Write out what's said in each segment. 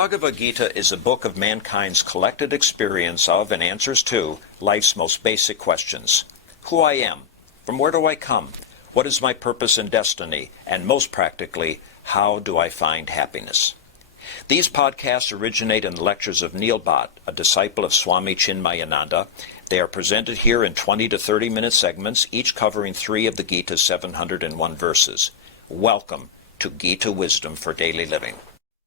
Bhagavad Gita is a book of mankind's collected experience of and answers to life's most basic questions. Who I am, from where do I come, what is my purpose and destiny, and most practically, how do I find happiness? These podcasts originate in the lectures of Neil Bhatt, a disciple of Swami Chinmayananda. They are presented here in 20 to 30-minute segments, each covering 3 of the Gita's 701 verses. Welcome to Gita Wisdom for Daily Living.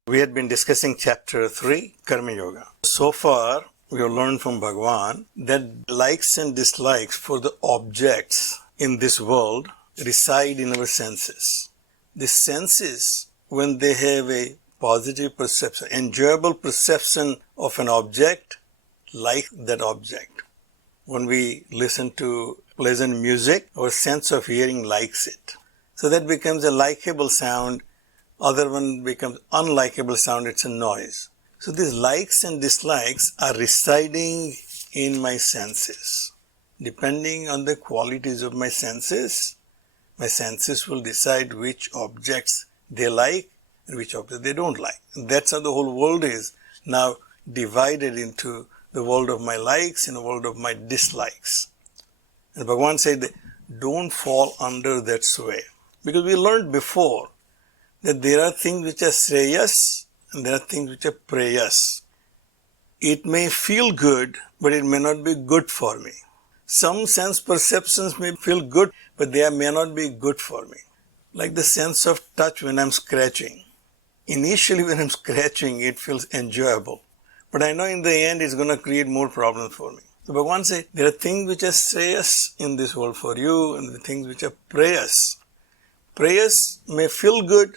We had been discussing chapter 3, Karma Yoga. So far, we have learned from Bhagavad that likes and dislikes for the objects in this world reside in our senses. The senses, when they have a positive perception, enjoyable perception of an object, like that object. When we listen to pleasant music, our sense of hearing likes it. So that becomes a likable sound. Other one becomes unlikable sound, it's a noise. So these likes and dislikes are residing in my senses. Depending on the qualities of my senses will decide which objects they like and which objects they don't like. And that's how the whole world is now divided into the world of my likes and the world of my dislikes. And Bhagavan said that don't fall under that sway. Because we learned before that there are things which are shreyas and there are things which are preyas. It may feel good, but it may not be good for me. Some sense perceptions may feel good, but they may not be good for me. Like the sense of touch when I'm scratching. Initially when I'm scratching, it feels enjoyable. But I know in the end it's going to create more problems for me. So Bhagavan says, there are things which are shreyas in this world for you and the things which are preyas. Prayas may feel good,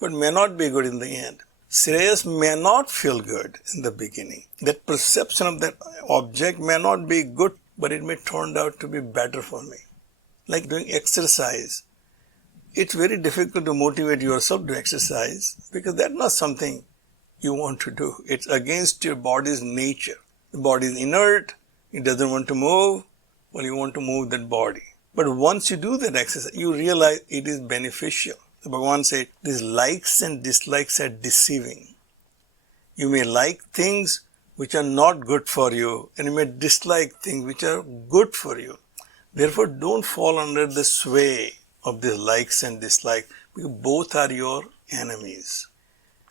but may not be good in the end. Shreyas may not feel good in the beginning. That perception of that object may not be good, but it may turn out to be better for me. Like doing exercise. It's very difficult to motivate yourself to exercise because that's not something you want to do. It's against your body's nature. The body is inert, it doesn't want to move, well, you want to move that body. But once you do that exercise, you realize it is beneficial. The Bhagavan said, these likes and dislikes are deceiving. You may like things which are not good for you, and you may dislike things which are good for you. Therefore, don't fall under the sway of these likes and dislikes, because both are your enemies.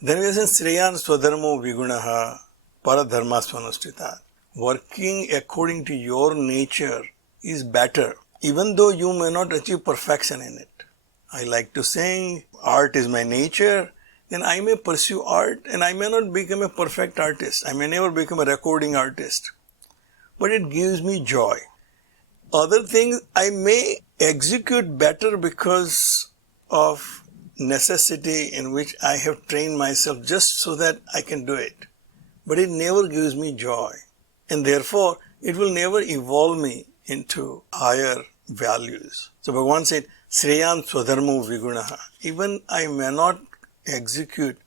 Then we say, Sreyan Swadharmo Vigunaha Paradharma Swanustita. Working according to your nature is better, even though you may not achieve perfection in it. I like to sing, art is my nature, then I may pursue art and I may not become a perfect artist. I may never become a recording artist. But it gives me joy. Other things I may execute better because of necessity in which I have trained myself just so that I can do it. But it never gives me joy. And therefore, it will never evolve me into higher values. So Bhagavan said, Sreyan Swadharmo Vigunaha. Even I may not execute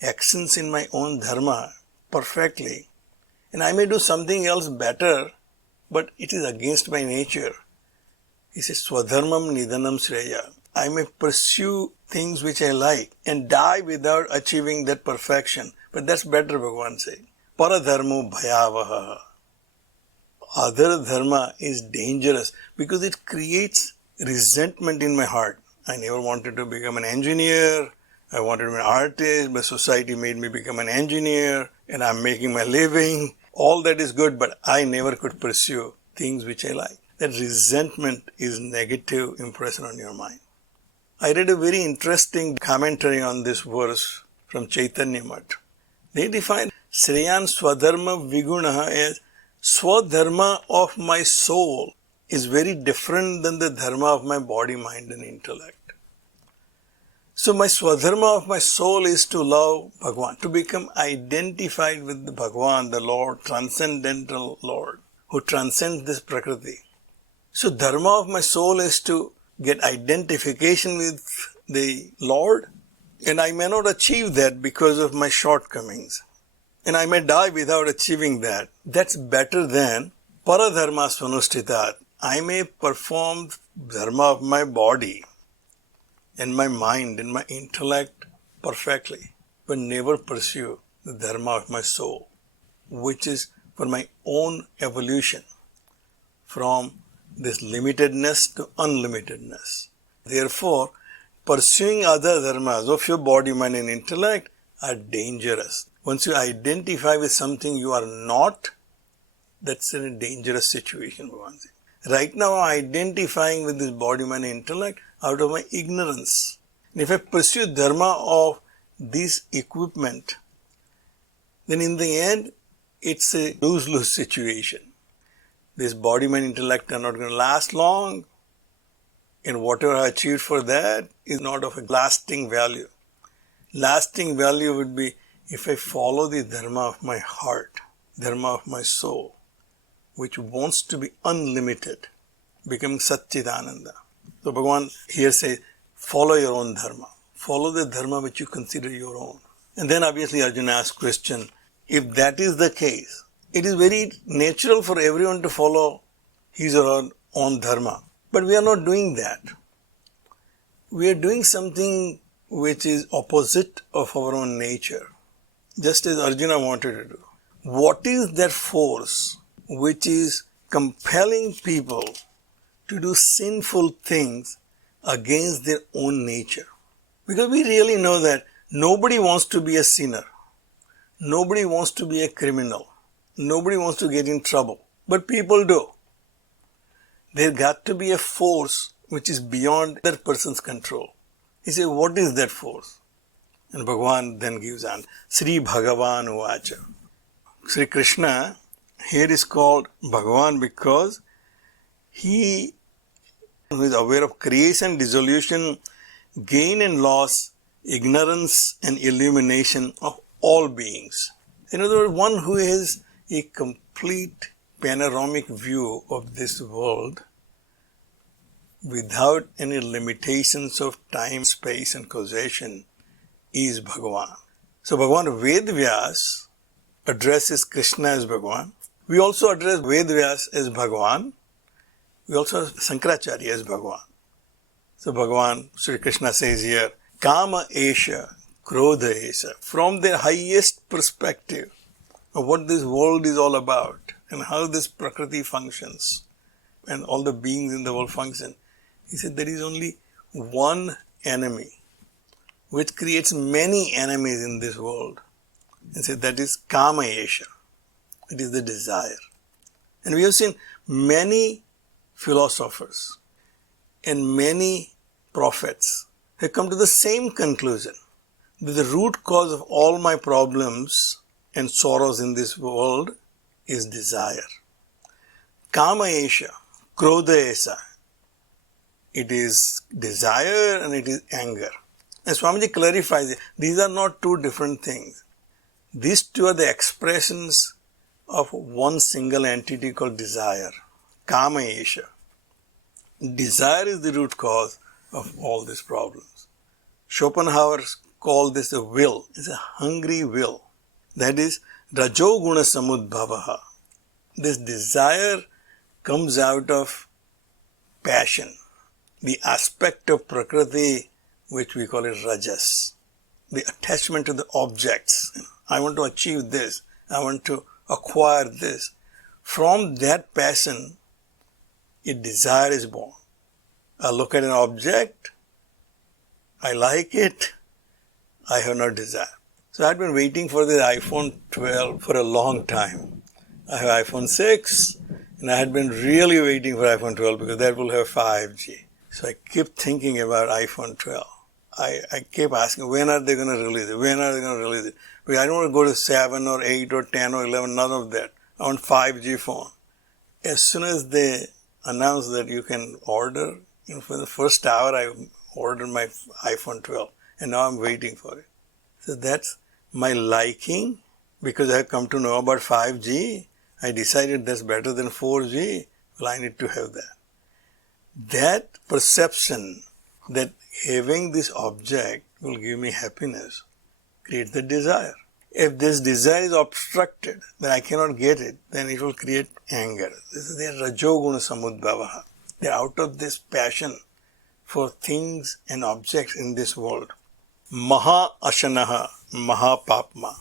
actions in my own dharma perfectly, and I may do something else better, but it is against my nature. He says, Swadharmam Nidhanam Shreya. I may pursue things which I like and die without achieving that perfection. But that's better, Bhagavan said. Paradharmo Bhayavaha. Other dharma is dangerous because it creates resentment in my heart. I never wanted to become an engineer. I wanted to be an artist, but society made me become an engineer and I'm making my living. All that is good, but I never could pursue things which I like. That resentment is negative impression on your mind. I read a very interesting commentary on this verse from Chaitanya Mat. They define Sreyan Swadharma Vigunaha as Swadharma of my soul is very different than the dharma of my body, mind and intellect. So my Swadharma of my soul is to love Bhagavan, to become identified with the Bhagavan, the Lord, transcendental Lord, who transcends this Prakriti. So dharma of my soul is to get identification with the Lord, and I may not achieve that because of my shortcomings. And I may die without achieving that. That's better than Paradharma Swanustitat. I may perform dharma of my body and my mind and my intellect perfectly, but never pursue the dharma of my soul, which is for my own evolution from this limitedness to unlimitedness. Therefore, pursuing other dharmas of your body, mind and intellect are dangerous. Once you identify with something you are not, that's in a dangerous situation. Right now I am identifying with this body, mind and intellect out of my ignorance. And if I pursue dharma of this equipment, then in the end it's a lose-lose situation. This body, mind, intellect are not going to last long, and whatever I achieved for that is not of a lasting value. Lasting value would be if I follow the dharma of my heart, dharma of my soul, which wants to be unlimited, becoming Satchidananda. So Bhagavan here says, follow your own dharma. Follow the dharma which you consider your own. And then obviously Arjuna asks question, if that is the case, it is very natural for everyone to follow his or her own dharma. But we are not doing that. We are doing something which is opposite of our own nature, just as Arjuna wanted to do. What is that force which is compelling people to do sinful things against their own nature? Because we really know that nobody wants to be a sinner. Nobody wants to be a criminal. Nobody wants to get in trouble. But people do. There got to be a force which is beyond that person's control. He says, what is that force? And Bhagavan then gives answer. Sri Bhagavan Uvacha. Sri Krishna here is called Bhagavan because he who is aware of creation, dissolution, gain and loss, ignorance and illumination of all beings. In other words, one who has a complete panoramic view of this world without any limitations of time, space and causation is Bhagavan. So Bhagavan Vedvyas addresses Krishna as Bhagavan. We also address Vedvyas as Bhagavan. We also have Sankaracharya as Bhagavan. So Bhagavan, Sri Krishna says here, Kama Esha, Krodha Esha, from the highest perspective of what this world is all about and how this Prakriti functions and all the beings in the world function. He said there is only one enemy which creates many enemies in this world. He said that is Kama Esha. It is the desire. And we have seen many philosophers and many prophets have come to the same conclusion, that the root cause of all my problems and sorrows in this world is desire. Kama Esha, Krodha Esha. It is desire and it is anger. And Swamiji clarifies it. These are not two different things. These two are the expressions of one single entity called desire. Kama Esha. Desire is the root cause of all these problems. Schopenhauer called this a will. It's a hungry will. That is Rajoguna Samudbhavaha. This desire comes out of passion, the aspect of Prakriti which we call it Rajas, the attachment to the objects. I want to achieve this, I want to acquire this. From that passion, a desire is born. I look at an object, I like it, I have no desire. So I had been waiting for the iPhone 12 for a long time. I have iPhone 6 and I had been really waiting for iPhone 12 because that will have 5G. So I kept thinking about iPhone 12. I kept asking, when are they going to release it? When are they going to release it? Because I don't want to go to 7 or 8 or 10 or 11, none of that. I want 5G phone. As soon as they announced that you can order, for the first hour I ordered my iPhone 12 and now I'm waiting for it. So that's my liking because I have come to know about 5G. I decided that's better than 4G. Well, I need to have that. That perception that having this object will give me happiness creates the desire. If this desire is obstructed, then I cannot get it, then it will create anger. This is their Rajoguna Samudbhavaha. They are out of this passion for things and objects in this world. Maha Ashanaha, Maha Papma.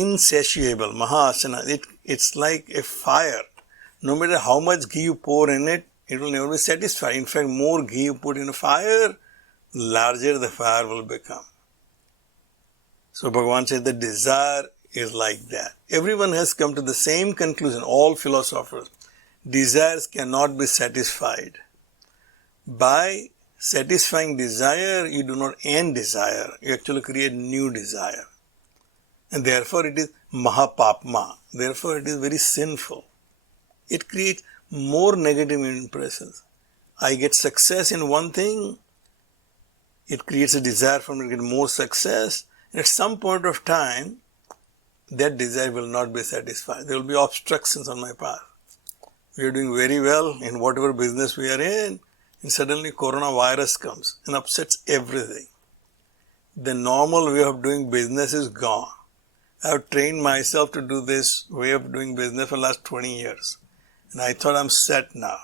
insatiable. Mahasana, it's like a fire. No matter how much ghee you pour in it, it will never be satisfied. In fact, more ghee you put in a fire, larger the fire will become. So Bhagavan said the desire is like that. Everyone has come to the same conclusion, all philosophers. Desires cannot be satisfied. By satisfying desire, you do not end desire. You actually create new desire. And therefore it is mahapapma. Therefore it is very sinful. It creates more negative impressions. I get success in one thing, it creates a desire for me to get more success. And at some point of time, that desire will not be satisfied. There will be obstructions on my path. We are doing very well in whatever business we are in, and suddenly coronavirus comes and upsets everything. The normal way of doing business is gone. I have trained myself to do this way of doing business for the last 20 years. And I thought I'm set now.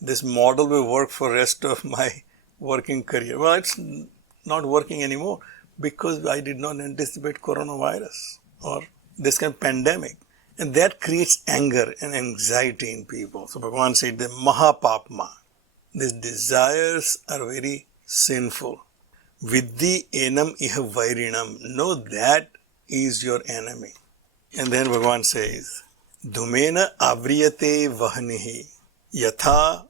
This model will work for the rest of my working career. Well, it's not working anymore because I did not anticipate coronavirus or this kind of pandemic. And that creates anger and anxiety in people. So Bhagavan said the mahapapma. These desires are very sinful. Viddhi enam iha vairinam. Know that is your enemy. And then Bhagavan says, Dhumena avriyate vahnihi yatha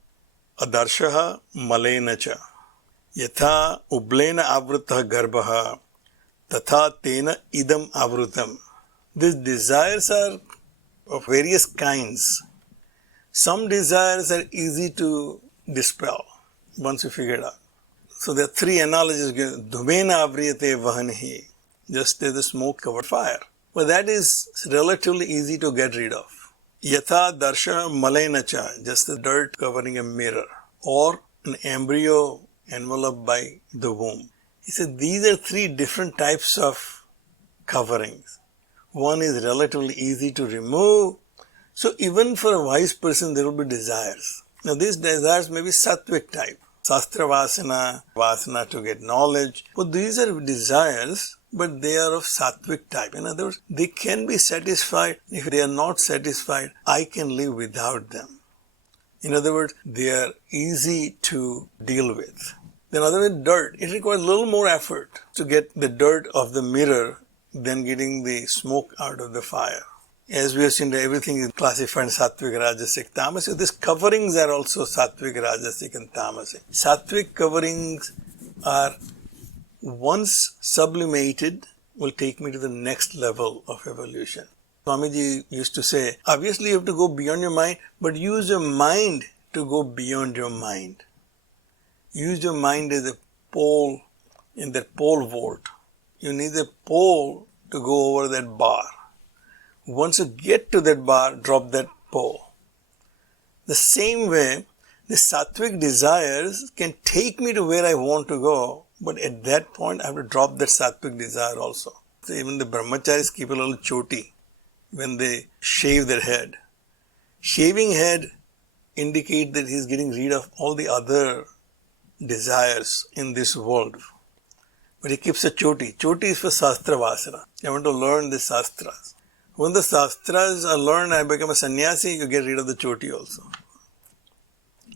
adarshaha malena cha yatha ublena avrutah garbhaha tatha tena idam avrutam. These desires are of various kinds. Some desires are easy to dispel once you figure it out. So there are three analogies given. Dhumena avriyate vahnihi, just as the smoke covered fire. But that is relatively easy to get rid of. Yatha darsha malenacha, just the dirt covering a mirror, or an embryo enveloped by the womb. He said these are three different types of coverings. One is relatively easy to remove. So even for a wise person there will be desires. Now these desires may be sattvic type. Sastra vasana to get knowledge. But these are desires, but they are of sattvic type. In other words, they can be satisfied. If they are not satisfied, I can live without them. In other words, they are easy to deal with. Then other way, dirt. It requires a little more effort to get the dirt of the mirror than getting the smoke out of the fire. As we have seen, everything is classified in sattvic, rajasic, tamasic. These coverings are also sattvic, rajasic and tamasic. Sattvic coverings are once sublimated will take me to the next level of evolution. Swamiji used to say, obviously you have to go beyond your mind, but use your mind to go beyond your mind. Use your mind as a pole in that pole vault. You need a pole to go over that bar. Once you get to that bar, drop that pole. The same way, the sattvic desires can take me to where I want to go, but at that point I have to drop that sattvic desire also. So even the brahmacharis keep a little choti when they shave their head. Shaving head indicates that he is getting rid of all the other desires in this world. But he keeps a choti. Choti is for sastra vasana. You want to learn the sastras. When the sastras are learned and become a sannyasi, you get rid of the choti also.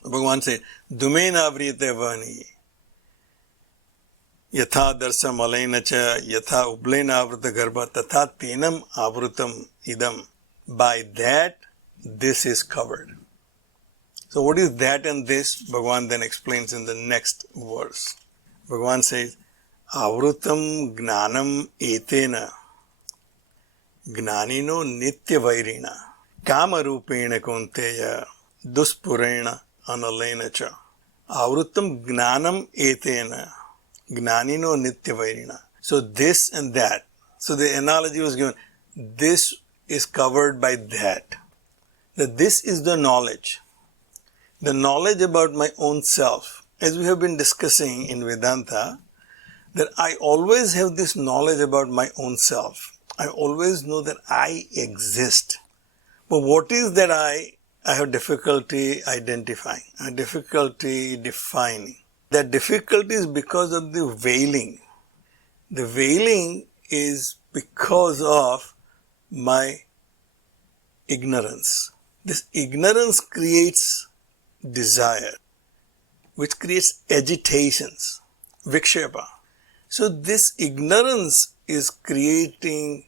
Bhagavan says, Dhumena avriyate vahni yatha darsa malaina cha yatha ublena avruta garbha tatha tenam avrutam idam. By that, this is covered. So what is that and this? Bhagavan then explains in the next verse. Bhagavan says, Avrutam gnanam etena gnanino nitya vairina kama rupena kunteya duspurena analena cha. Avrutam gnanam etena gnanino nitya vairina. So this and that. So the analogy was given, this is covered by that. That this is the knowledge. The knowledge about my own self. As we have been discussing in Vedanta, that I always have this knowledge about my own self. I always know that I exist. But what is that I have difficulty identifying, I have difficulty defining. That difficulty is because of the veiling. The veiling is because of my ignorance. This ignorance creates desire, which creates agitations, vikshepa. So this ignorance is creating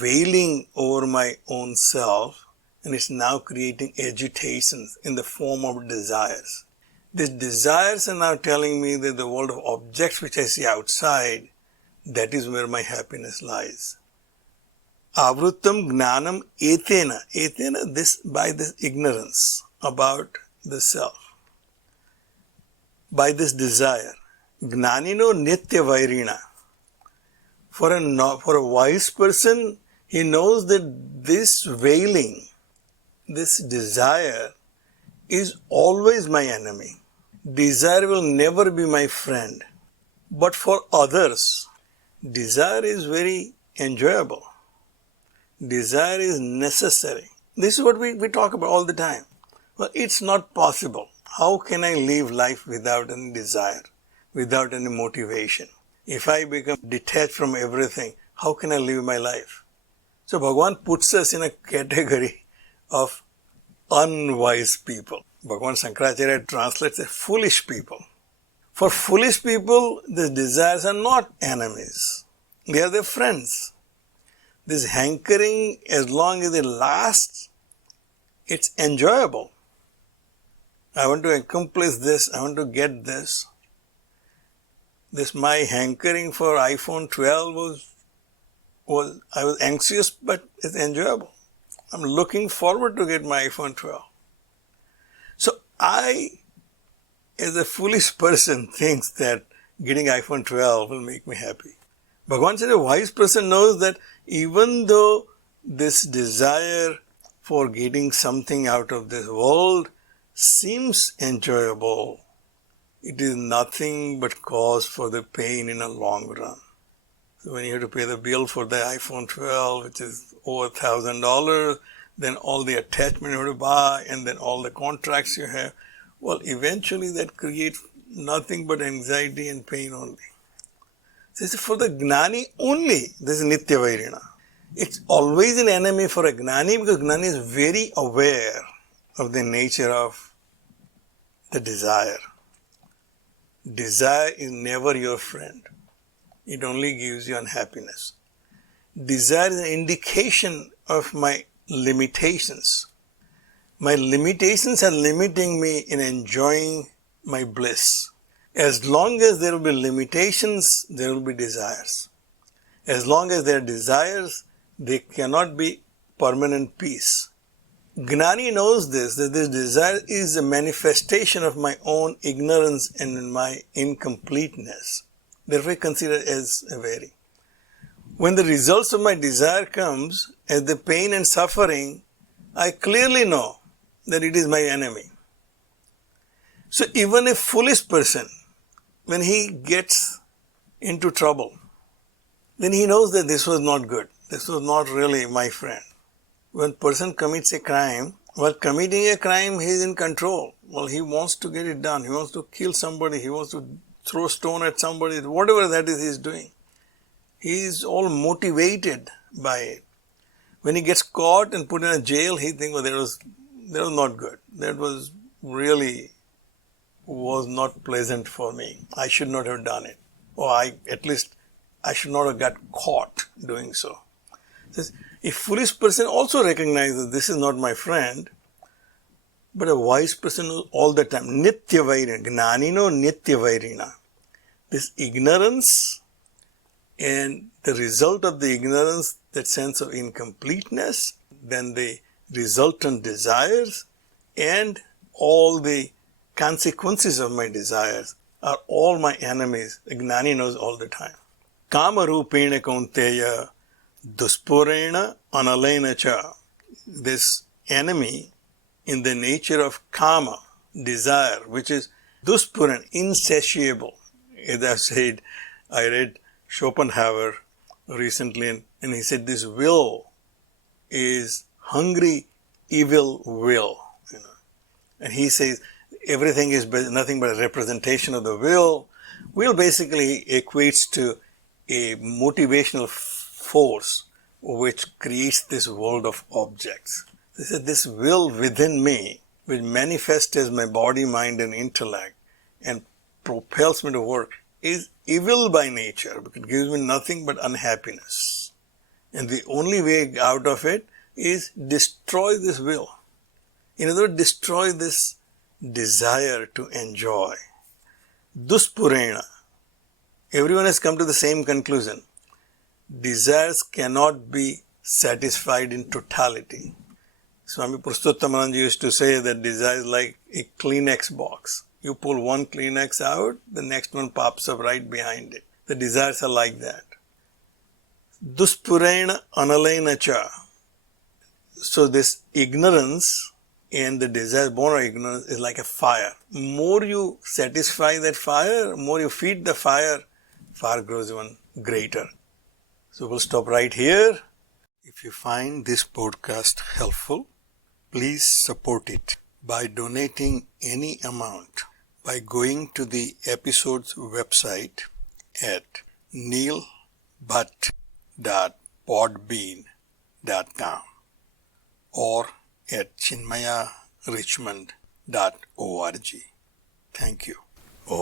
wailing over my own self, and it's now creating agitations in the form of desires. These desires are now telling me that the world of objects which I see outside, that is where my happiness lies. Avrutam gnanam etena. Etena, this by this ignorance about the self. By this desire. Gnanino nitya vairina. For a wise person, he knows that this wailing, this desire is always my enemy. Desire will never be my friend. But for others, desire is very enjoyable. Desire is necessary. This is what we talk about all the time. Well, it's not possible. How can I live life without any desire, without any motivation? If I become detached from everything, how can I live my life? So Bhagavan puts us in a category of unwise people. Bhagavan Shankaracharya translates as foolish people. For foolish people, these desires are not enemies. They are their friends. This hankering, as long as it lasts, it's enjoyable. I want to accomplish this, I want to get this. This my hankering for iPhone 12 I was anxious, but it's enjoyable. I'm looking forward to get my iPhone 12. So I, as a foolish person, thinks that getting iPhone 12 will make me happy. Bhagavan said a wise person knows that even though this desire for getting something out of this world seems enjoyable, it is nothing but cause for the pain in a long run. So when you have to pay the bill for the iPhone 12, which is over $1,000, then all the attachment you have to buy, and then all the contracts you have, well, eventually that creates nothing but anxiety and pain only. This is for the gnani only, this is nitya vairina. It's always an enemy for a gnani because gnani is very aware of the nature of the desire. Desire is never your friend. It only gives you unhappiness. Desire is an indication of my limitations. My limitations are limiting me in enjoying my bliss. As long as there will be limitations, there will be desires. As long as there are desires, there cannot be permanent peace. Gnani knows this, that this desire is a manifestation of my own ignorance and my incompleteness. Therefore, I consider it as a very. When the results of my desire comes as the pain and suffering, I clearly know that it is my enemy. So even a foolish person, when he gets into trouble, then he knows that this was not good. This was not really my friend. When a person commits a crime, while committing a crime, he is in control. Well, he wants to get it done. He wants to kill somebody. He wants to throw stone at somebody. Whatever that is he is doing. He is all motivated by it. When he gets caught and put in a jail, he thinks, well, that was not good. That was not pleasant for me. I should not have done it. Or at least I should not have got caught doing so. A foolish person also recognizes this is not my friend, but a wise person knows all the time. Nitya vairina, gnanino nitya vairina. This ignorance and the result of the ignorance, that sense of incompleteness, then the resultant desires and all the consequences of my desires are all my enemies. The gnani knows all the time. Kama rupena kaunteya duspurena analena cha. This enemy in the nature of kama, desire, which is duspuran, insatiable. As I said, I read Schopenhauer recently and he said this will is hungry, evil will. And he says everything is nothing but a representation of the will. Will basically equates to a motivational force which creates this world of objects. They said this will within me, which manifests as my body, mind and intellect and propels me to work, is evil by nature because it gives me nothing but unhappiness. And the only way out of it is destroy this will. In other words, destroy this desire to enjoy. Duspurena. Everyone has come to the same conclusion. Desires cannot be satisfied in totality. Swami Purushottamanaji used to say that desire is like a Kleenex box. You pull one Kleenex out, the next one pops up right behind it. The desires are like that. Duspurena analena cha. So this ignorance and the desire born of ignorance is like a fire. More you satisfy that fire, more you feed the fire, fire grows even greater. So we'll stop right here. If you find this podcast helpful, please support it by donating any amount by going to the episode's website at neilbhatt.podbean.com or at chinmayarichmond.org. Thank you. Om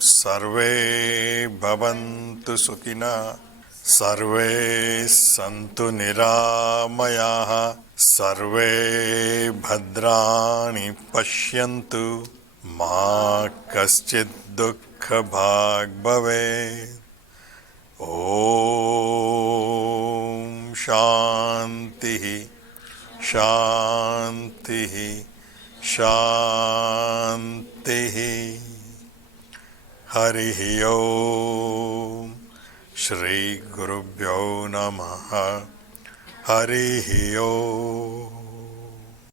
Sarve Bhavantu Sukhina Sarve Santu Niramayaha Sarve Bhadrani Pashyantu Ma Kaschid Dukkha Bhag Bhave. Om Shantihi Shantihi Shantihi. Harihi Om. Shri Gurubhyo Namaha. Harihi Om.